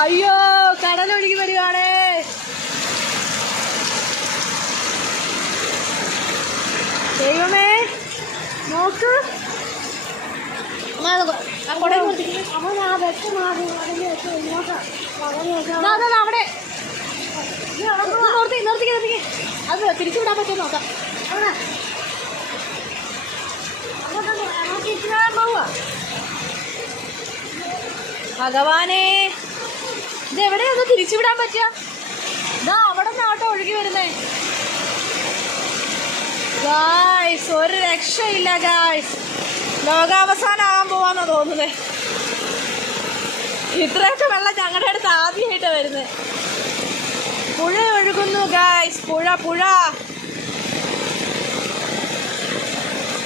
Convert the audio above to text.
അയ്യോ കടലൊഴുകി വരുവാണേ. ദൈവമേ നോക്ക്. അവിടെ നിർത്തിക്ക്. അത് തിരിച്ചു വിടാൻ പറ്റുമോ നോക്കാം. ഭഗവാനെ ഇത് എവിടെയൊന്ന് തിരിച്ചുവിടാൻ പറ്റുക? ഇതാ അവിടെ നിന്ന് ആട്ടോ ഒഴുകി വരുന്നേ. ഗായ്സ് ഒരു രക്ഷയില്ല ഗായ്സ്. ലോകാവസാനാകാൻ പോവാന്നാ തോന്നുന്നേ. ഇത്രയൊക്കെ വെള്ളം ഞങ്ങളുടെ അടുത്ത് ആദ്യമായിട്ടാണ് വരുന്നത്. പുഴ ഒഴുകുന്നു ഗായ്സ്. പുഴ